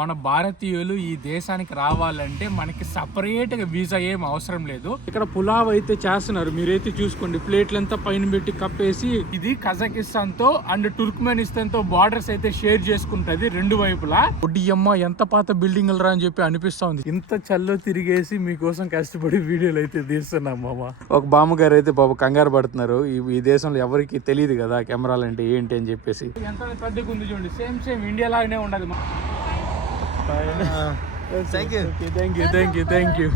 మన భారతీయులు ఈ దేశానికి రావాలంటే మనకి సపరేట్గా వీసా ఏం అవసరం లేదు. ఇక్కడ పులావ్ అయితే చేస్తున్నారు, మీరైతే చూసుకోండి. ప్లేట్లంతా పైన పెట్టి కప్పేసి, ఇది కజకిస్తాన్ తో అండ్ తుర్క్మెనిస్తాన్ తో బార్డర్స్ అయితే షేర్ చేసుకుంటది రెండు వైపులా. ఒడ్డియమ్మ ఎంత పాత బిల్డింగ్ రా అని చెప్పి అనిపిస్తా ఉంది. ఇంత చల్లో తిరిగేసి మీకోసం కష్టపడి వీడియోలు అయితే తీస్తున్నాం మామ. ఒక బామ్మగారు అయితే బాబు కంగారు పడుతున్నారు, ఈ దేశంలో ఎవరికి తెలియదు కదా కెమెరాలు అంటే ఏంటి అని చెప్పేసి. ఎంత పెద్దగా ఉంది చూడండి, సేమ్ ఇండియా లాగానే ఉండదు. Thank you.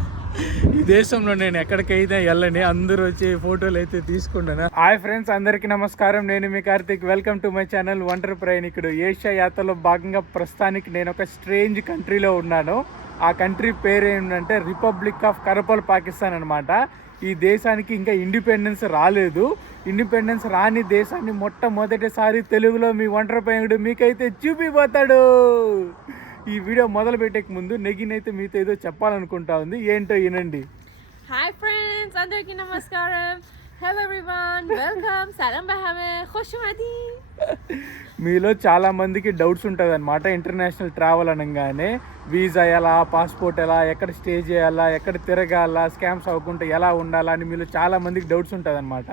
ఈ దేశంలో నేను ఎక్కడికైతే వెళ్ళని అందరూ వచ్చి ఫోటోలు అయితే తీసుకుంటాను. హాయ్ ఫ్రెండ్స్, అందరికీ నమస్కారం. నేను మీ Karthik. Welcome to my channel ఒంటరి ప్రయాణికుడు. ఏషియా యాత్రలో భాగంగా ప్రస్తుతానికి నేను ఒక స్ట్రేంజ్ కంట్రీలో ఉన్నాను. ఆ కంట్రీ పేరు ఏంటంటే రిపబ్లిక్ ఆఫ్ కరపల్ పాకిస్తాన్ అనమాట. ఈ దేశానికి ఇంకా ఇండిపెండెన్స్ రాలేదు. ఇండిపెండెన్స్ రాని దేశాన్ని మొట్టమొదటిసారి తెలుగులో మీ ఒంటరి ప్రయాణికుడు మీకైతే చూపిపోతాడు. ఈ వీడియో మొదలు పెట్టే ముందు నెగినైతే మీతో ఏదో చెప్పాలనుకుంటా ఉంది, ఏంటో వినండి. హాయ్ ఫ్రెండ్స్, అందరికీ నమస్కారం. Hello everyone, welcome. సలాం బహామే, ఖుషుమది. మీలో చాలా మందికి డౌట్స్ ఉంటుంది అనమాట. ఇంటర్నేషనల్ ట్రావెల్ అనగానే వీసా ఎలా, పాస్పోర్ట్ ఎలా, ఎక్కడ స్టే చేయాలా, ఎక్కడ తిరగాలా, స్కామ్స్ అవ్వకుండా ఎలా ఉండాలా అని మీలో చాలా మందికి డౌట్స్ ఉంటుంది అనమాట.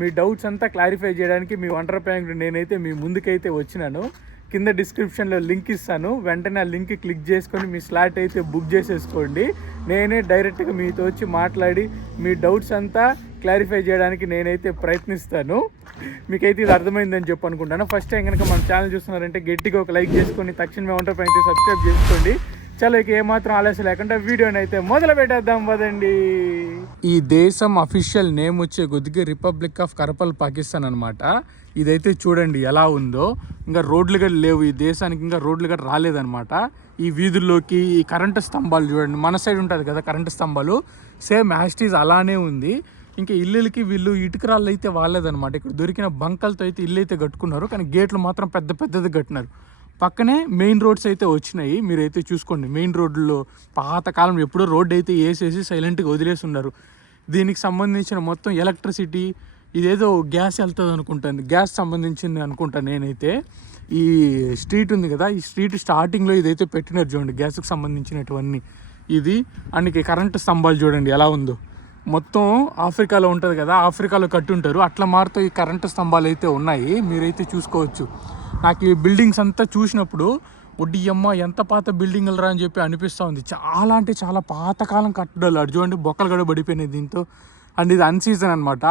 మీ డౌట్స్ అంతా క్లారిఫై చేయడానికి మీ ఒంటరి ప్రయాణికుడు నేనైతే మీ ముందుకైతే వచ్చినాను. కింద డిస్క్రిప్షన్లో లింక్ ఇస్తాను, వెంటనే ఆ లింక్ క్లిక్ చేసుకొని మీ స్లాట్ అయితే బుక్ చేసేసుకోండి. నేనే డైరెక్ట్గా మీతో వచ్చి మాట్లాడి మీ డౌట్స్ అంతా క్లారిఫై చేయడానికి నేనైతే ప్రయత్నిస్తాను. మీకైతే ఇది అర్థమైందని చెప్పి అనుకుంటాను. ఫస్ట్ టైం కనుక మన ఛానల్ చూస్తున్నారంటే గట్టిగా ఒక లైక్ చేసుకొని తక్షణమే ఒంటరి ప్రయాణికుడు సబ్స్క్రైబ్ చేసుకోండి. చాలా ఇక ఏమాత్రం ఆలస్యం లేకుండా వీడియోని అయితే మొదలు పెట్టేద్దాం పదండి. ఈ దేశం అఫీషియల్ నేమ్ వచ్చే కొద్దిగా రిపబ్లిక్ ఆఫ్ కరపల్ పాకిస్తాన్ అనమాట. ఇదైతే చూడండి ఎలా ఉందో. ఇంకా రోడ్లు కూడా లేవు ఈ దేశానికి, ఇంకా రోడ్లు కూడా రాలేదనమాట. ఈ వీధుల్లోకి ఈ కరెంటు స్తంభాలు చూడండి, మన సైడ్ ఉంటుంది కదా కరెంటు స్తంభాలు, సేమ్ యాస్టీజ్ అలానే ఉంది. ఇంకా ఇల్లులకి వీళ్ళు ఇటుకరాళ్ళు అయితే వాడలేదనమాట. ఇక్కడ దొరికిన బంకలతో అయితే ఇల్లు అయితే కట్టుకున్నారు, కానీ గేట్లు మాత్రం పెద్దది కట్టినారు. పక్కనే మెయిన్ రోడ్స్ అయితే వచ్చినాయి, మీరైతే చూసుకోండి. మెయిన్ రోడ్లో పాతకాలం ఎప్పుడో రోడ్డు అయితే వేసేసి సైలెంట్గా వదిలేసి ఉన్నారు. దీనికి సంబంధించిన మొత్తం ఎలక్ట్రిసిటీ, ఇదేదో గ్యాస్ వెళ్తుంది అనుకుంటాను, గ్యాస్ సంబంధించింది అనుకుంటాను నేనైతే. ఈ స్ట్రీట్ ఉంది కదా, ఈ స్ట్రీట్ స్టార్టింగ్లో ఇదైతే పెట్టినారు చూడండి, గ్యాస్కి సంబంధించినటువన్నీ. ఇది అందుకే కరెంటు స్తంభాలు చూడండి ఎలా ఉందో. మొత్తం ఆఫ్రికాలో ఉంటుంది కదా, ఆఫ్రికాలో కట్టుంటారు, అట్లా మారుతూ ఈ కరెంటు స్తంభాలు అయితే ఉన్నాయి, మీరైతే చూసుకోవచ్చు. నాకు ఈ బిల్డింగ్స్ అంతా చూసినప్పుడు ఒడ్డియమ్మ ఎంత పాత బిల్డింగ్లు రా అని చెప్పి అనిపిస్తూ ఉంది. చాలా అంటే చాలా పాతకాలం కట్టడాలు. అటు చూడండి బొక్కలు కూడా పడిపోయినాయి దీంతో. అండ్ ఇది అన్సీజన్ అనమాట,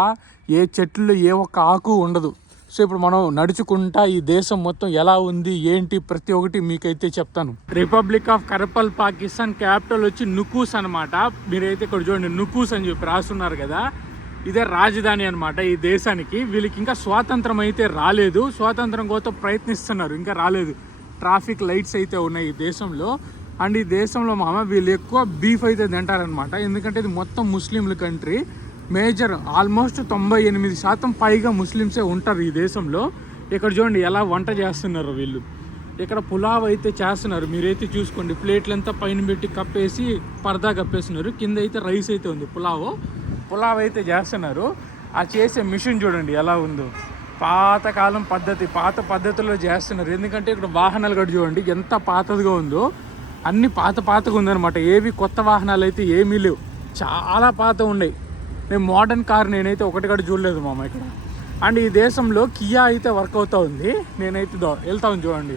ఏ చెట్లు ఏ ఒక్క ఆకు ఉండదు. సో ఇప్పుడు మనం నడుచుకుంటా ఈ దేశం మొత్తం ఎలా ఉంది ఏంటి ప్రతి ఒక్కటి మీకైతే చెప్తాను. రిపబ్లిక్ ఆఫ్ కరపల్ పాకిస్తాన్ క్యాపిటల్ వచ్చి నుకూస్ అనమాట. మీరైతే ఇక్కడ చూడండి నుకూస్ అని చెప్పి రాస్తున్నారు కదా, ఇదే రాజధాని అనమాట ఈ దేశానికి. వీళ్ళకి ఇంకా స్వాతంత్రం అయితే రాలేదు, స్వాతంత్రం కోసం ప్రయత్నిస్తున్నారు, ఇంకా రాలేదు. ట్రాఫిక్ లైట్స్ అయితే ఉన్నాయి ఈ దేశంలో. అండ్ ఈ దేశంలో వీళ్ళు ఎక్కువ బీఫ్ అయితే తింటారనమాట, ఎందుకంటే ఇది మొత్తం ముస్లింల కంట్రీ. మేజర్ ఆల్మోస్ట్ 98% పైగా ముస్లిమ్సే ఉంటారు ఈ దేశంలో. ఇక్కడ చూడండి ఎలా వంట చేస్తున్నారు వీళ్ళు. ఇక్కడ పులావ్ అయితే చేస్తున్నారు, మీరైతే చూసుకోండి. ప్లేట్లంతా పైన పెట్టి కప్పేసి పరదా కప్పేస్తున్నారు, కింద అయితే రైస్ అయితే ఉంది, పులావ్ అయితే చేస్తున్నారు. ఆ చేసే మిషన్ చూడండి ఎలా ఉందో, పాతకాలం పద్ధతి, పాత పద్ధతిలో చేస్తున్నారు. ఎందుకంటే ఇక్కడ వాహనాలు కూడా చూడండి ఎంత పాతదిగా ఉందో, అన్ని పాతగా ఉందన్నమాట. ఏవి కొత్త వాహనాలు అయితే ఏమీ లేవు, చాలా పాత ఉన్నాయి. నేను మోడర్న్ కార్ నేనైతే ఒకటి కూడా చూడలేదు మామ ఇక్కడ. అండ్ ఈ దేశంలో కియా అయితే వర్క్ అవుతూ ఉంది, నేనైతే వెళ్తా ఉంది చూడండి.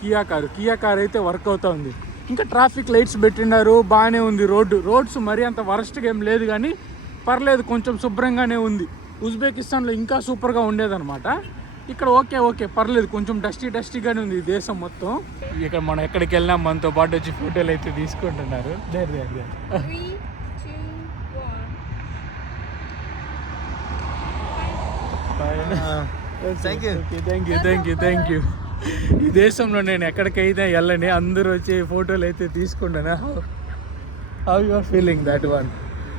కియా కార్ అయితే వర్క్ అవుతూ ఉంది. ఇంకా ట్రాఫిక్ లైట్స్ పెట్టినారు, బాగానే ఉంది. రోడ్స్ మరీ అంత వరస్ట్గా ఏం లేదు, కానీ పర్లేదు, కొంచెం శుభ్రంగానే ఉంది. ఉజ్బెకిస్తాన్లో ఇంకా సూపర్గా ఉండేదన్నమాట. ఇక్కడ ఓకే పర్లేదు, కొంచెం డస్టీగానే ఉంది ఈ దేశం మొత్తం. ఇక్కడ మనం ఎక్కడికి వెళ్ళినా మనతో పాటు వచ్చి ఫోటోలు అయితే తీసుకుంటున్నారు. Thank you. ఈ దేశంలో నేను ఎక్కడికైతే వెళ్ళని అందరూ వచ్చి ఫోటోలు అయితే తీసుకుంటాను. How you are feeling that one?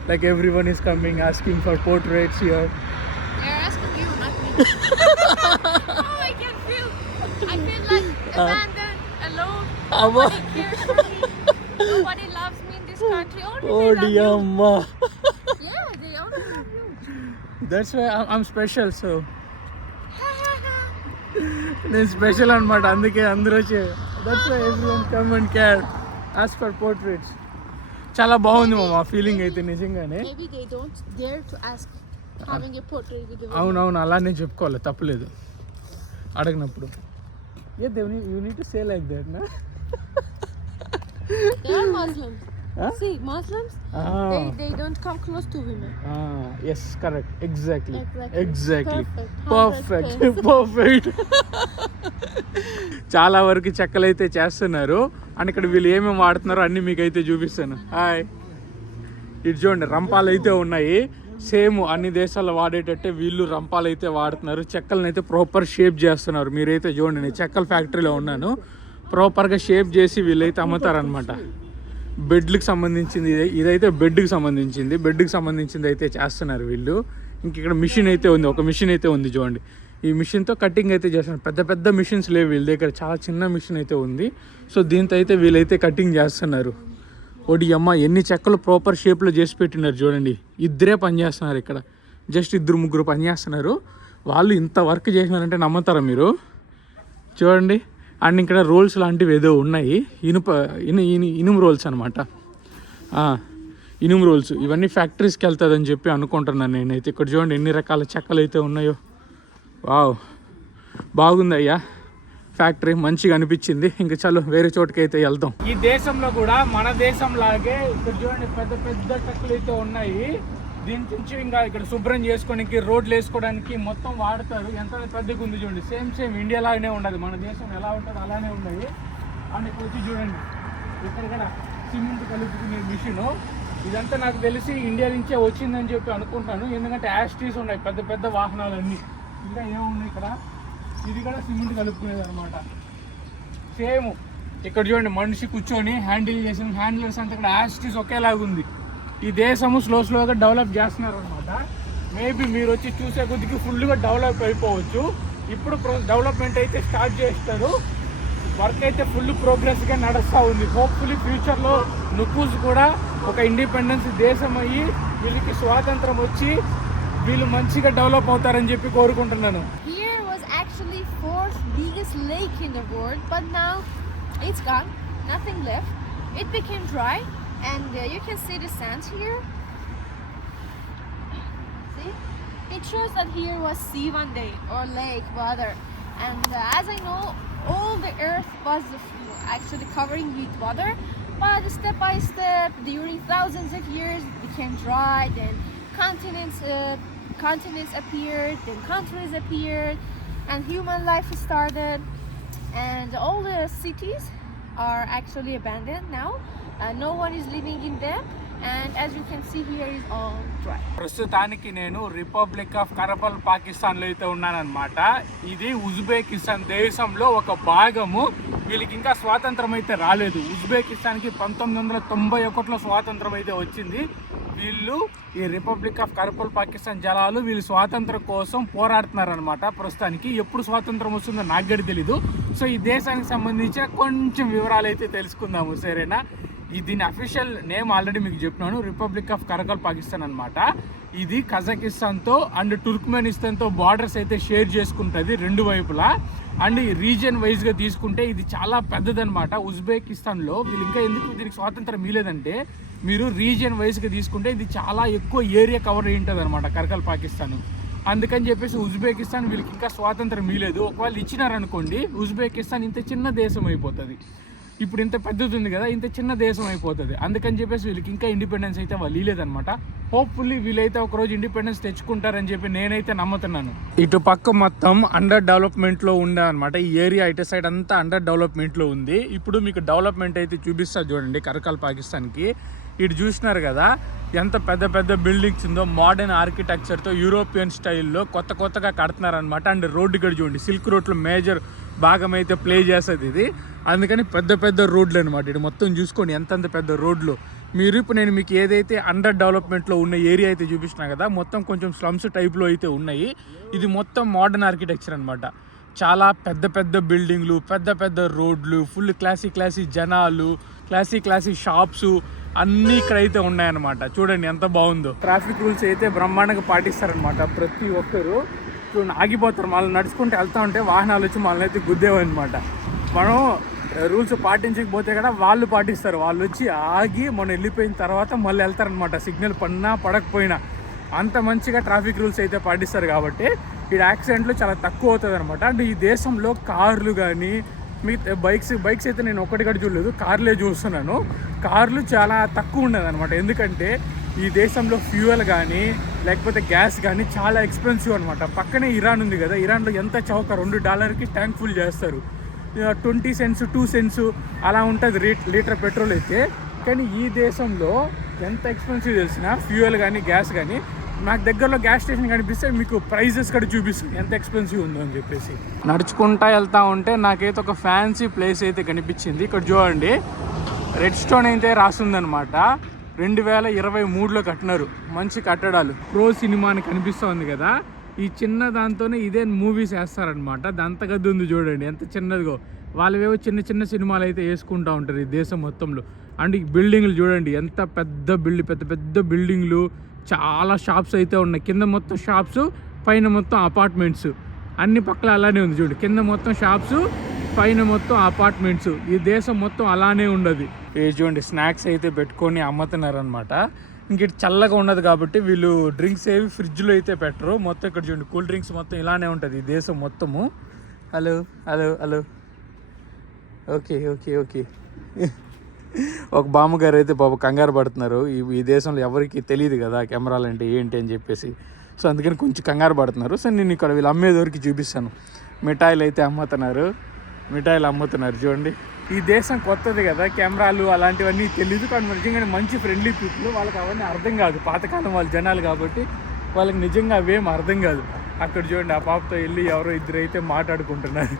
Like everyone is coming asking for portraits here. They're asking you, not me. Oh, I feel like abandoned, alone. Nobody cares for me. Nobody loves me in this country. Only Oh they dear love amma. you. Yeah, they only love you. That's why I'm special, so నేను special అనమాట. అందుకే అందరూ వచ్చి that's why everyone come and care us for portraits. చాలా బాగుంది మామ feeling అయితే నిజంగానే. Maybe they don't dare to ask having a portrait with the అవునవును అలానే చెప్పుకోవాలి, తప్పలేదు అడగనప్పుడు. You need to say like that నా. They are Muslims. Huh? See, Muslims, they don't come close to women. Yes, correct. Exactly. Perfect. Perfect. చాలా వరకు చెక్కలు అయితే చేస్తున్నారు అండ్ ఇక్కడ వీళ్ళు ఏమేమి వాడుతున్నారో అన్ని మీకైతే చూపిస్తాను. హాయ్, ఇటు చూడండి రంపాలు అయితే ఉన్నాయి. సేమ్ అన్ని దేశాల్లో వాడేటట్టే వీళ్ళు రంపాలు అయితే వాడుతున్నారు. చెక్కలను అయితే ప్రాపర్ షేప్ చేస్తున్నారు. మీరైతే చూడండి, నేను చెక్కల ఫ్యాక్టరీలో ఉన్నాను. ప్రాపర్గా షేప్ చేసి వీళ్ళైతే అమ్ముతారనమాట. బెడ్లకు సంబంధించింది ఇదైతే బెడ్కి సంబంధించింది అయితే చేస్తున్నారు వీళ్ళు. ఇంక ఇక్కడ మిషన్ అయితే ఉంది, ఒక మిషన్ అయితే ఉంది చూడండి. ఈ మిషన్తో కటింగ్ అయితే చేస్తున్నారు. పెద్ద పెద్ద మిషన్స్ లేవు వీళ్ళ దగ్గర, చాలా చిన్న మిషన్ అయితే ఉంది. సో దీంతో అయితే వీళ్ళైతే కటింగ్ చేస్తున్నారు. ఒకటి అమ్మ ఎన్ని చెక్కలు ప్రాపర్ షేప్లో చేసి పెట్టినారు చూడండి. ఇద్దరే పని చేస్తున్నారు ఇక్కడ, జస్ట్ 2-3 పని చేస్తున్నారు. వాళ్ళు ఇంత వర్క్ చేసినారంటే నమ్ముతారా మీరు? చూడండి. అండ్ ఇక్కడ రోల్స్ లాంటివి ఏదో ఉన్నాయి, ఇనుము రోల్స్ అనమాట. ఇనుము రోల్స్ ఇవన్నీ ఫ్యాక్టరీస్కి వెళ్తుందని చెప్పి అనుకుంటున్నాను నేనైతే. ఇక్కడ చూడండి ఎన్ని రకాల చెక్కలు అయితే ఉన్నాయో. వావ్, బాగుంది అయ్యా ఫ్యాక్టరీ, మంచిగా అనిపించింది. ఇంకా చలో వేరే చోటుకి అయితే వెళ్దాం. ఈ దేశంలో కూడా మన దేశం లాగే ఇక్కడ చూడండి పెద్ద పెద్ద చెక్కలు అయితే ఉన్నాయి. దీని నుంచి ఇంకా ఇక్కడ శుభ్రం చేసుకోవడానికి, రోడ్లు వేసుకోవడానికి మొత్తం వాడతారు. ఎంత పెద్దగా ఉంది చూడండి. సేమ్ ఇండియా లాగానే ఉండదు, మన దేశం ఎలా ఉంటుందో అలానే ఉన్నాయి. అండ్ ఇక్కడ వచ్చి చూడండి ఇక్కడ సిమెంట్ కలుపుకునే మిషను. ఇదంతా నాకు తెలిసి ఇండియా నుంచే వచ్చిందని చెప్పి అనుకుంటాను, ఎందుకంటే యాస్ట్రీస్ ఉన్నాయి పెద్ద పెద్ద వాహనాలన్నీ. ఇంకా ఏమున్నాయి ఇక్కడ, ఇది కూడా సిమెంట్ కలుపుకునేది అనమాట. సేమ్ ఇక్కడ చూడండి మనిషి కూర్చొని హ్యాండిల్ చేసిన హ్యాండిల్స్ అంతా ఇక్కడ యాస్ట్రీస్ ఒకేలాగా ఉంది. ఈ దేశము స్లోగా డెవలప్ చేస్తున్నారు అనమాట. మేబీ మీరు వచ్చి చూసే కొద్దికి ఫుల్గా డెవలప్ అయిపోవచ్చు. ఇప్పుడు డెవలప్మెంట్ అయితే స్టార్ట్ చేస్తారు. వర్క్ అయితే ఫుల్ ప్రోగ్రెస్గా నడుస్తూ ఉంది. హోప్ఫుల్లీ ఫ్యూచర్లో నుకూజ్ కూడా ఒక ఇండిపెండెన్స్ దేశం అయ్యి వీళ్ళకి స్వాతంత్రం వచ్చి వీళ్ళు మంచిగా డెవలప్ అవుతారని చెప్పి కోరుకుంటున్నాను. Here was actually 4th biggest lake in the world, but now it's gone. Nothing left. It became dry. And you can see the sand here. See? It shows that here was sea one day, or lake, water. And as I know, all the earth was actually covering with water. But step by step, during thousands of years, it became dry. Then continents appeared, then countries appeared, and human life started. And all the cities are actually abandoned now. No one is living in them, and as you can see here is all dry. ప్రస్తుతానికి నేను republic of కరపల్ పాకిస్తాన్లో అయితే ఉన్నానన్నమాట. ఇది Uzbekistan దేశంలో ఒక భాగము. వీళ్ళకి ఇంకా స్వాతంత్రం అయితే రాలేదు. ఉజ్బెకిస్తాన్కి 1991లో స్వాతంత్రం అయితే వచ్చింది. వీళ్ళు ఈ రిపబ్లిక్ ఆఫ్ కరపల్ పాకిస్తాన్ జలాలు వీళ్ళు స్వాతంత్రం కోసం పోరాడుతున్నారనమాట. ప్రస్తుతానికి ఎప్పుడు స్వాతంత్రం వస్తుందో నాకు కూడా తెలీదు. సో ఈ దేశానికి సంబంధించిన కొంచెం వివరాలు అయితే తెలుసుకుందాము సరేనా. దీని అఫీషియల్ నేమ్ ఆల్రెడీ మీకు చెప్పినాను, రిపబ్లిక్ ఆఫ్ కరకల్ పాకిస్తాన్ అనమాట. ఇది కజకిస్తాన్తో అండ్ టుర్క్మెనిస్తాన్తో బార్డర్స్ అయితే షేర్ చేసుకుంటుంది 2 వైపులా. అండ్ రీజియన్ వైజ్గా తీసుకుంటే ఇది చాలా పెద్దదనమాట. ఉజ్బెకిస్తాన్లో వీళ్ళు ఇంకా ఎందుకు దీనికి స్వాతంత్రం ఇవ్వలేదంటే, మీరు రీజియన్ వైజ్గా తీసుకుంటే ఇది చాలా ఎక్కువ ఏరియా కవర్ అయి ఉంటుంది అనమాట కరకల్ పాకిస్తాన్. అందుకని చెప్పేసి ఉజ్బెకిస్తాన్ వీళ్ళకి ఇంకా స్వాతంత్రం ఇవ్వలేదు. ఒకవేళ ఇచ్చినారనుకోండి ఉజ్బెకిస్తాన్ ఇంత చిన్న దేశం అయిపోతుంది. ఇప్పుడు ఇంత పెద్దది ఉంది కదా, ఇంత చిన్న దేశం అయిపోతుంది. అందుకని చెప్పేసి వీళ్ళకి ఇంకా ఇండిపెండెన్స్ అయితే వాళ్ళు ఇవ్వలేదన్నమాట. హోప్ఫుల్లీ వీళ్ళైతే ఒకరోజు ఇండిపెండెన్స్ తెచ్చుకుంటారని చెప్పి నేనైతే నమ్ముతున్నాను. ఇటు పక్క మొత్తం అండర్ డెవలప్మెంట్లో ఉండే అనమాట. ఈ ఏరియా ఇటు సైడ్ అంతా అండర్ డెవలప్మెంట్లో ఉంది. ఇప్పుడు మీకు డెవలప్మెంట్ అయితే చూపిస్తా చూడండి కరకల్ పాకిస్తాన్కి. ఇటు చూసినారు కదా ఎంత పెద్ద పెద్ద బిల్డింగ్స్ ఉందో, మోడర్న్ ఆర్కిటెక్చర్తో యూరోపియన్ స్టైల్లో కొత్తగా కడుతున్నారనమాట. అండ్ రోడ్డు కూడా చూడండి, సిల్క్ రోడ్లో మేజర్ భాగం అయితే ప్లే చేస్తుంది ఇది. అందుకని పెద్ద పెద్ద రోడ్లు అనమాట. ఇటు మొత్తం చూసుకోండి ఎంతంత పెద్ద రోడ్లు. మీరు ఇప్పుడు నేను మీకు ఏదైతే అండర్ డెవలప్మెంట్లో ఉన్న ఏరియా అయితే చూపిస్తున్నా కదా, మొత్తం కొంచెం స్లమ్స్ టైప్లో అయితే ఉన్నాయి. ఇది మొత్తం మోడర్న్ ఆర్కిటెక్చర్ అనమాట. చాలా పెద్ద పెద్ద బిల్డింగ్లు, పెద్ద పెద్ద రోడ్లు, ఫుల్ క్లాసీ జనాలు, క్లాసీ షాప్స్ అన్నీ ఇక్కడైతే ఉన్నాయన్నమాట. చూడండి ఎంత బాగుందో. ట్రాఫిక్ రూల్స్ అయితే బ్రహ్మాండంగా పాటిస్తారనమాట. ప్రతి ఒక్కరు చూడండి ఆగిపోతారు. మళ్ళీ నడుచుకుంటూ వెళ్తూ ఉంటే వాహనాలు వచ్చి మనల్ని అయితే గుద్దేవన్నమాట. మనం రూల్స్ పాటించకపోతే కూడా వాళ్ళు పాటిస్తారు. వాళ్ళు వచ్చి ఆగి మనం వెళ్ళిపోయిన తర్వాత మళ్ళీ వెళ్తారనమాట, సిగ్నల్ పడినా పడకపోయినా. అంత మంచిగా ట్రాఫిక్ రూల్స్ అయితే పాటిస్తారు కాబట్టి ఈ యాక్సిడెంట్లు చాలా తక్కువ అవుతుంది అనమాట. అంటే ఈ దేశంలో కార్లు కానీ మీ బైక్స్ అయితే నేను ఒక్కటి కూడా చూడలేదు, కార్లే చూస్తున్నాను. కార్లు చాలా తక్కువ ఉండదు అనమాట. ఎందుకంటే ఈ దేశంలో ఫ్యూయల్ కానీ లేకపోతే గ్యాస్ కానీ చాలా ఎక్స్పెన్సివ్ అనమాట. పక్కనే ఇరాన్ ఉంది కదా, ఇరాన్లో ఎంత చౌక $2 ట్యాంక్ ఫుల్ చేస్తారు. 20 cents 2 cents అలా ఉంటుంది లీటర్ పెట్రోల్ అయితే. కానీ ఈ దేశంలో ఎంత ఎక్స్పెన్సివ్ తెలిసిన ఫ్యూయల్ కానీ గ్యాస్ కానీ, నాకు దగ్గరలో గ్యాస్ స్టేషన్ కనిపిస్తే మీకు ప్రైజెస్ కూడా చూపిస్తుంది ఎంత ఎక్స్పెన్సివ్ ఉందో అని చెప్పేసి. నడుచుకుంటా వెళ్తా ఉంటే నాకైతే ఒక ఫ్యాన్సీ ప్లేస్ అయితే కనిపించింది. ఇక్కడ చూడండి, రెడ్ స్టోన్ అయితే రాస్తుందనమాట. 2023లో కట్టినారు. మంచి కట్టడాలు. ప్రో సినిమా అని కనిపిస్తూ ఉంది కదా, ఈ చిన్న దాంతోనే ఇదే మూవీస్ వేస్తారనమాట. దాంత గది ఉంది చూడండి ఎంత చిన్నదిగో. వాళ్ళవేవో చిన్న చిన్న సినిమాలు అయితే వేసుకుంటూ ఉంటారు ఈ దేశం మొత్తంలో. అండ్ ఈ బిల్డింగ్లు చూడండి ఎంత పెద్ద పెద్ద బిల్డింగ్లు, చాలా షాప్స్ అయితే ఉన్నాయి. కింద మొత్తం షాప్స్, పైన మొత్తం అపార్ట్మెంట్స్. అన్ని పక్కల అలానే ఉంది చూడండి, కింద మొత్తం షాప్స్, పైన మొత్తం అపార్ట్మెంట్స్. ఈ దేశం మొత్తం అలానే ఉండదు. ఇది చూడండి, స్నాక్స్ అయితే పెట్టుకొని అమ్ముతున్నారనమాట. ఇంక చల్లగా ఉండదు కాబట్టి వీళ్ళు డ్రింక్స్ ఏవి ఫ్రిడ్జ్లో అయితే పెట్టరు. మొత్తం ఇక్కడ చూడండి కూల్ డ్రింక్స్ మొత్తం ఇలానే ఉంటుంది ఈ దేశం మొత్తము. Hello hello hello, okay okay okay. ఒక బామ్మగారు అయితే బాబు కంగారు పడుతున్నారు. ఈ దేశంలో ఎవరికి తెలియదు కదా కెమెరాలు అంటే ఏంటి అని చెప్పేసి. సో అందుకని కొంచెం కంగారు పడుతున్నారు. సో నేను ఇక్కడ వీళ్ళు అమ్మేదోరికి చూపిస్తాను. మిఠాయిలు అయితే అమ్ముతున్నారు చూడండి. ఈ దేశం కొత్తది కదా, కెమెరాలు అలాంటివన్నీ తెలియదు. కానీ నిజంగానే మంచి ఫ్రెండ్లీ పీపుల్. వాళ్ళకి అవన్నీ అర్థం కాదు, పాతకాలం వాళ్ళ జనాలు కాబట్టి వాళ్ళకి నిజంగా అవేం అర్థం కాదు. అక్కడ చూడండి, ఆ పాపతో వెళ్ళి ఎవరో ఇద్దరు అయితే మాట్లాడుకుంటున్నారు.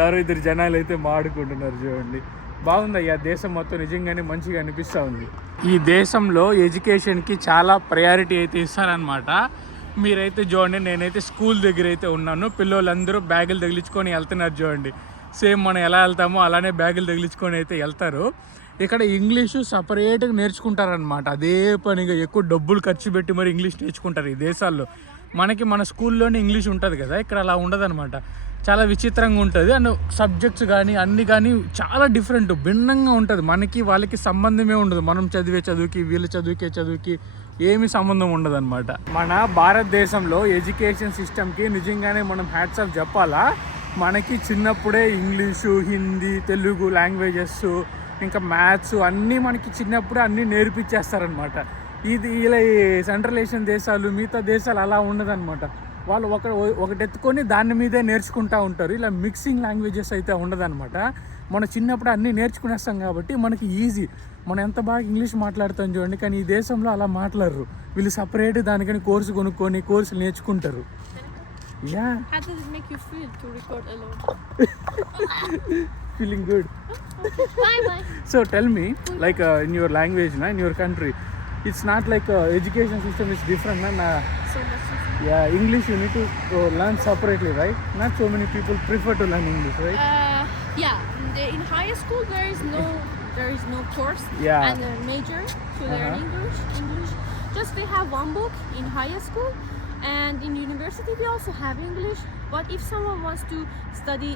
ఎవరో ఇద్దరు జనాలు అయితే మాట్లాడుకుంటున్నారు చూడండి. బాగుంది ఆ దేశం మొత్తం, నిజంగానే మంచిగా అనిపిస్తూ ఉంది. ఈ దేశంలో ఎడ్యుకేషన్కి చాలా ప్రయారిటీ అయితే ఇస్తారనమాట. మీరైతే చూడండి, నేనైతే స్కూల్ దగ్గర అయితే ఉన్నాను. పిల్లలందరూ బ్యాగులు తగిలించుకొని వెళ్తున్నారు చూడండి. సేమ్ మనం ఎలా వెళ్తామో అలానే బ్యాగులు తగిలించుకొని అయితే వెళ్తారు. ఇక్కడ ఇంగ్లీషు సపరేట్గా నేర్చుకుంటారనమాట. అదే పనిగా ఎక్కువ డబ్బులు ఖర్చు పెట్టి మరి ఇంగ్లీష్ నేర్చుకుంటారు ఈ దేశాల్లో. మనకి మన స్కూల్లోనే ఇంగ్లీష్ ఉంటుంది కదా, ఇక్కడ అలా ఉండదన్నమాట. చాలా విచిత్రంగా ఉంటుంది. అండ్ సబ్జెక్ట్స్ కానీ అన్నీ కానీ చాలా డిఫరెంట్, భిన్నంగా ఉంటుంది. మనకి వాళ్ళకి సంబంధమే ఉండదు. మనం చదివే చదువుకి వీళ్ళు చదువుకి ఏమీ సంబంధం ఉండదు అనమాట. మన భారతదేశంలో ఎడ్యుకేషన్ సిస్టమ్కి నిజంగానే మనం హ్యాట్స్ ఆఫ్ చెప్పాలా. మనకి చిన్నప్పుడే ఇంగ్లీషు, హిందీ, తెలుగు లాంగ్వేజెస్, ఇంకా మ్యాథ్స్ అన్నీ మనకి చిన్నప్పుడే అన్నీ నేర్పించేస్తారనమాట. ఇలా సెంట్రల్ ఏషియన్ దేశాలు, మిగతా దేశాలు అలా ఉండదన్నమాట. వాళ్ళు ఒకటి ఎత్తుకొని దాని మీదే నేర్చుకుంటూ ఉంటారు. ఇలా మిక్సింగ్ లాంగ్వేజెస్ అయితే ఉండదన్నమాట. మనం చిన్నప్పుడు అన్నీ నేర్చుకునేస్తాం కాబట్టి మనకి ఈజీ. మనం ఎంత బాగా ఇంగ్లీష్ మాట్లాడుతాం చూడండి. కానీ ఈ దేశంలో అలా మాట్లాడరు. వీళ్ళు సపరేట్ దానికని కోర్సు కొనుక్కొని కోర్సు నేర్చుకుంటారు. Yeah. How does it make you feel to record alone? Feeling good. Bye. So tell me, like in your language, in your country, it's not like education system is different, na? So much different. Yeah, English you need to learn separately, right? Not so many people prefer to learn English, right? Yeah. In high school there is no course and a major to learn English. Just we have one book in high school. And in university we also have English, but if someone wants to study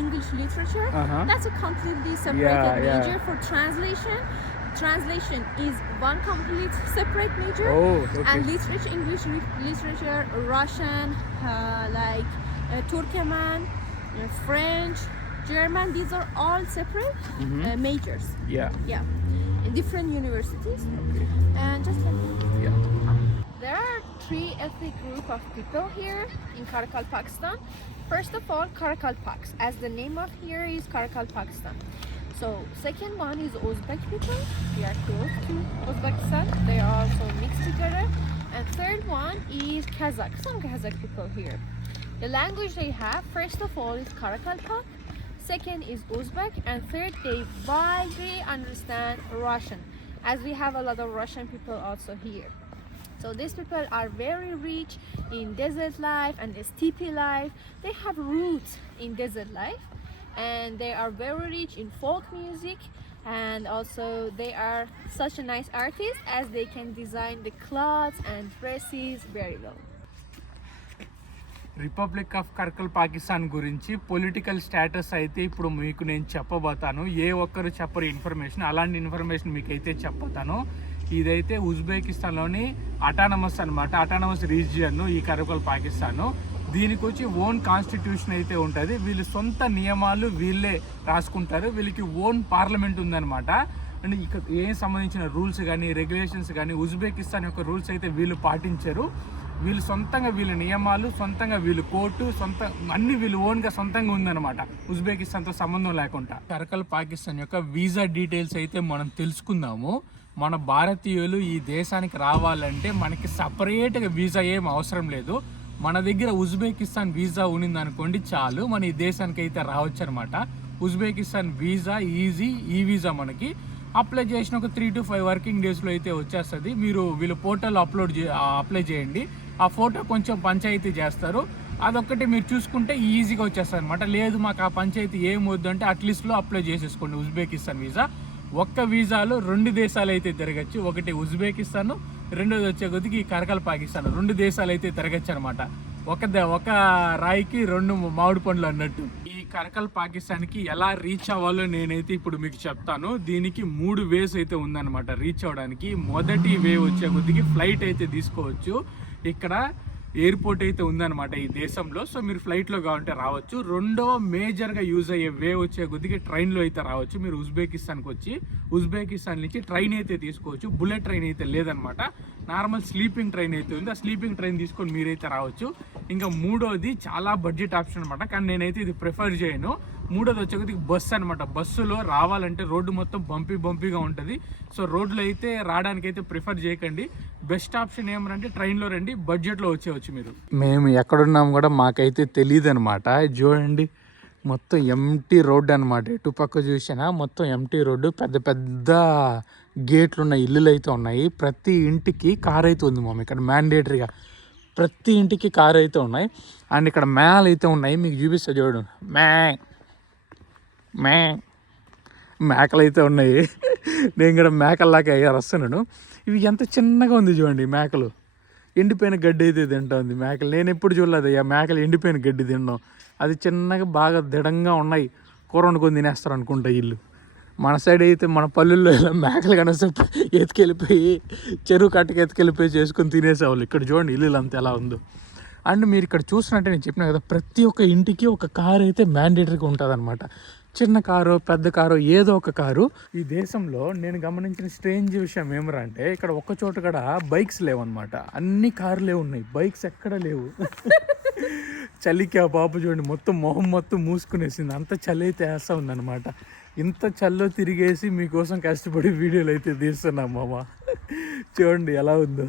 English literature, that's a completely separated major. For translation is one complete separate major. And literature, English literature, Russian, Turkmen, French, German, these are all separate majors. In different universities. And just like that. There are 3 ethnic groups of people here in Karakal, Pakistan. First of all, Karakal Paks, as the name of here is Karakal, Pakistan. So second one is Uzbek people. We are close to Uzbekistan. They are also mixed together. And third one is Kazakh. Some Kazakh people here. The language they have, first of all, is Karakal Pak. Second is Uzbek. And third, they vaguely understand Russian, as we have a lot of Russian people also here. So these people are very rich in desert life and steppe life. They have roots in desert life, and they are very rich in folk music, and also they are such a nice artist as they can design the clothes and dresses very well. Republic of కర్కల్ పాకిస్తాన్ గురించి political status అయితే ఇప్పుడు మీకు నేను చెప్పబోతాను. ఏ ఒక్కరు చెప్పరు information, అలాంటి information మీకైతే చెప్పతాను. ఇదైతే ఉజ్బెకిస్తాన్లోని అటానమస్ అనమాట, అటానమస్ రీజియన్ ఈ కర్కల్ పాకిస్తాన్. దీనికి వచ్చి ఓన్ కాన్స్టిట్యూషన్ అయితే ఉంటుంది. వీళ్ళు సొంత నియమాలు వీళ్ళే రాసుకుంటారు. వీళ్ళకి ఓన్ పార్లమెంట్ ఉందన్నమాట. అండ్ ఇక్కడ ఏం సంబంధించిన రూల్స్ కానీ రెగ్యులేషన్స్ కానీ ఉజ్బెకిస్తాన్ యొక్క రూల్స్ అయితే వీళ్ళు పాటించారు. వీళ్ళు సొంతంగా వీళ్ళ నియమాలు, సొంతంగా వీళ్ళు కోర్టు, అన్ని వీళ్ళు ఓన్గా సొంతంగా ఉందన్నమాట, ఉజ్బెకిస్తాన్తో సంబంధం లేకుండా. కర్కల్ పాకిస్తాన్ యొక్క వీసా డీటెయిల్స్ అయితే మనం తెలుసుకుందాము. మన భారతీయులు ఈ దేశానికి రావాలంటే మనకి సపరేట్గా వీసా ఏం అవసరం లేదు. మన దగ్గర ఉజ్బెకిస్తాన్ వీసా ఉన్నిందనుకోండి చాలు, మన ఈ దేశానికి అయితే రావచ్చు అనమాట. ఉజ్బెకిస్తాన్ వీసా ఈజీ, ఈ వీసా మనకి అప్లై చేసిన ఒక 3 to 5 వర్కింగ్ డేస్లో అయితే వచ్చేస్తుంది. మీరు వీళ్ళు పోర్టల్ అప్లై చేయండి. ఆ ఫోటో కొంచెం పంచాయతీ చేస్తారు, అదొక్కటి మీరు చూసుకుంటే ఈజీగా వచ్చేస్తుంది అనమాట. లేదు మాకు ఆ పంచాయతీ ఏం వద్దు అంటే అట్లీస్ట్లో అప్లై చేసేసుకోండి ఉజ్బెకిస్తాన్ వీసా. ఒక్క వీసాలో 2 దేశాలు అయితే తిరగచ్చు. ఒకటి ఉజ్బెకిస్తాన్, రెండోది వచ్చే కొద్దికి ఈ కర్కల్ పాకిస్తాన్. 2 దేశాలు అయితే తిరగచ్చు అనమాట. ఒక రాయికి 2 మామిడి పండ్లు అన్నట్టు. ఈ కర్కల్ పాకిస్తాన్కి ఎలా రీచ్ అవ్వాలో నేనైతే ఇప్పుడు మీకు చెప్తాను. దీనికి 3 వేస్ అయితే ఉందన్నమాట రీచ్ అవ్వడానికి. మొదటి వే వచ్చే కొద్దికి ఫ్లైట్ అయితే తీసుకోవచ్చు. ఇక్కడ ఎయిర్పోర్ట్ అయితే ఉందన్నమాట ఈ దేశంలో, సో మీరు ఫ్లైట్లో కావాలంటే రావచ్చు. రెండవ మేజర్గా యూజ్ అయ్యే వే వచ్చే కొద్దికి ట్రైన్లో అయితే రావచ్చు. మీరు ఉజ్బెకిస్తాన్కి వచ్చి ఉజ్బెకిస్తాన్ నుంచి ట్రైన్ అయితే తీసుకోవచ్చు. బుల్లెట్ ట్రైన్ అయితే లేదనమాట, నార్మల్ స్లీపింగ్ ట్రైన్ అయితే ఉంది. ఆ స్లీపింగ్ ట్రైన్ తీసుకొని మీరైతే రావచ్చు. ఇంకా మూడోది చాలా బడ్జెట్ ఆప్షన్ అనమాట, కానీ నేనైతే ఇది ప్రిఫర్ చేయను. మూడోది వచ్చే కొద్దికి బస్సు అనమాట. బస్సులో రావాలంటే రోడ్డు మొత్తం బంపీగా ఉంటుంది. సో రోడ్లో అయితే రావడానికి అయితే ప్రిఫర్ చేయకండి. బెస్ట్ ఆప్షన్ ఏమంటే ట్రైన్లో రండి, బడ్జెట్లో వచ్చేవచ్చు మీరు. మేము ఎక్కడున్నాం కూడా మాకైతే తెలియదు అనమాట. చూడండి మొత్తం ఎంటీ రోడ్డు అనమాట. ఇటు పక్క చూసినా మొత్తం ఎంటీ రోడ్డు, పెద్ద పెద్ద గేట్లు ఉన్న ఇల్లులు అయితే ఉన్నాయి. ప్రతి ఇంటికి కార్ అయితే ఉంది మామ ఇక్కడ, మ్యాండేటరీగా ప్రతి ఇంటికి కార్ అయితే ఉన్నాయి. అండ్ ఇక్కడ మేళ అయితే ఉన్నాయి, మీకు చూపిస్తా చూడండి. మేకలు అయితే ఉన్నాయి. నేను కూడా మేకల్లాగా వస్తున్నాను. ఇవి ఎంత చిన్నగా ఉంది చూడండి మేకలు. ఎండిపోయిన గడ్డి అయితే తింటా ఉంది మేకలు. నేను ఎప్పుడు చూడలేదు అయ్యా మేకలు ఎండిపోయిన గడ్డి తినడం. అది చిన్నగా బాగా దృఢంగా ఉన్నాయి. కూర వండుకొని తినేస్తారు అనుకుంటా ఇల్లు. మన సైడ్ అయితే మన పల్లెల్లో ఇలా మేకలు కనసే ఎత్తుకెళ్ళిపోయి చెరువు కట్టకి ఎత్తుకెళ్ళిపోయి చేసుకొని తినేసేవాళ్ళు. ఇక్కడ చూడండి ఇల్లు అంతా ఎలా ఉందో. అండ్ మీరు ఇక్కడ చూసినట్టే నేను చెప్పిన కదా, ప్రతి ఒక్క ఇంటికి ఒక కారు అయితే మ్యాండేటరీగా ఉంటుంది అనమాట. చిన్న కారు, పెద్ద కారు, ఏదో ఒక కారు. ఈ దేశంలో నేను గమనించిన స్ట్రేంజ్ విషయం ఏమరా అంటే ఇక్కడ ఒక్క చోట కూడా బైక్స్ లేవన్నమాట, అన్ని కార్లే ఉన్నాయి, బైక్స్ ఎక్కడ లేవు. చలికి ఆ పాప చూడండి మొత్తం మొహం మొత్తం మూసుకునేసింది, అంత చలి అయితే వేస్తూ ఉందన్నమాట. ఇంత చల్లో తిరిగేసి మీకోసం కష్టపడి వీడియోలు అయితే తీస్తున్నాం మామ. చూడండి ఎలా ఉందో.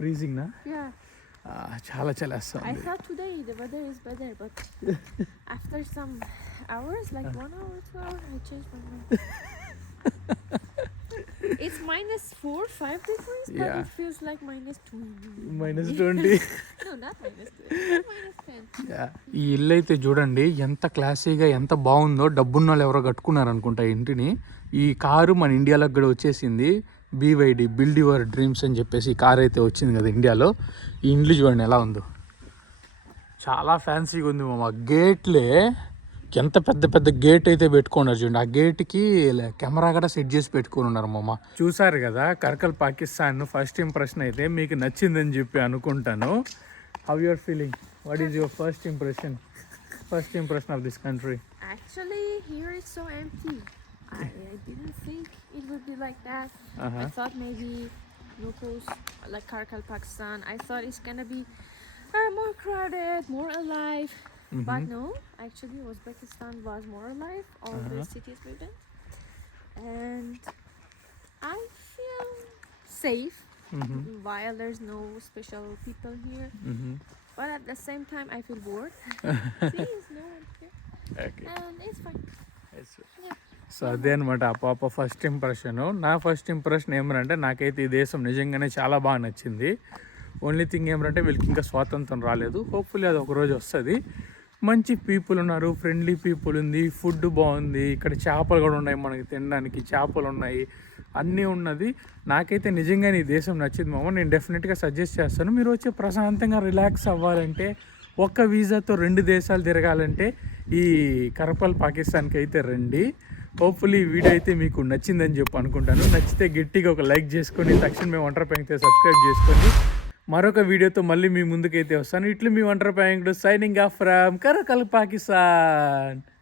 ఫ్రీజింగ్ నా? చాలా చలేస్తుంది. I thought today the weather is better, but after some hours, like 1 hour, 2 hours, I changed my mind. It's -4-5 degrees, but Yeah. it feels like -20. -20. No, not -20, -10. ఈ ఇల్లు అయితే చూడండి ఎంత క్లాసీగా ఎంత బాగుందో. డబ్బున్న వాళ్ళు ఎవరో కట్టుకున్నారు అనుకుంటా ఇంటిని. ఈ కారు మన ఇండియాలోకి కూడా వచ్చేసింది. BYD బిల్డ్ యువర్ డ్రీమ్స్ అని చెప్పేసి ఈ కార్ అయితే వచ్చింది కదా ఇండియాలో. ఈ ఇండ్లు చూడండి ఎలా ఉందో, చాలా ఫ్యాన్సీగా ఉంది మామ. గేట్లే ఎంత పెద్ద పెద్ద గేట్ అయితే పెట్టుకున్నారు చూడండి. ఆ గేట్కి కెమెరా కూడా సెట్ చేసి పెట్టుకుని ఉన్నారు మామ. చూసారు కదా కర్కల్ పాకిస్తాన్ ఫస్ట్ ఇంప్రెషన్ అయితే మీకు నచ్చిందని చెప్పి అనుకుంటాను. How you are feeling? What is your first impression of this country? Actually, here it's so empty. I didn't think it would be like that. I thought maybe locals like Karachi, Pakistan, I thought it's gonna be more crowded, more alive. But no, actually Uzbekistan was more alive. All the cities we went, and I feel safe while there's no special people here. But at the same time, I feel bored. See, there's no one here, and it's fine. Yeah. So అదే అనమాట ఆ పాప first impression. నా first impression ఏమనంటే నాకైతే ఈ దేశం నిజంగానే చాలా బాగా నచ్చింది. ఓన్లీ థింగ్ ఏమంటే వీళ్ళకి ఇంకా స్వాతంత్రం రాలేదు, హోప్ఫుల్లీ అది ఒకరోజు వస్తుంది. మంచి పీపుల్ ఉన్నారు, ఫ్రెండ్లీ పీపుల్ ఉంది, ఫుడ్ బాగుంది. ఇక్కడ చేపలు కూడా ఉన్నాయి మనకి తినడానికి, చేపలు ఉన్నాయి. అన్నీ ఉన్నది. నాకైతే నిజంగానే ఈ దేశం నచ్చింది మామ. నేను డెఫినెట్గా సజెస్ట్ చేస్తాను. మీరు వచ్చి ప్రశాంతంగా రిలాక్స్ అవ్వాలంటే, ఒక్క వీసాతో 2 దేశాలు తిరగాలంటే ఈ కరపల్ పాకిస్తాన్కి అయితే రండి. హోప్ఫుల్లీ ఈ వీడియో అయితే మీకు నచ్చిందని చెప్పి అనుకుంటాను. నచ్చితే గట్టిగా ఒక లైక్ చేసుకొని తక్షణమే ఒంటరి ప్యాంక్తో సబ్స్క్రైబ్ చేసుకోండి. మరొక వీడియోతో మళ్ళీ మీ ముందుకైతే వస్తాను. ఇట్లు మీ ఒంటరి ప్యాంకుడు సైనింగ్ ఆఫ్ ఫ్రమ్ కరపల్ పాకిస్తాన్.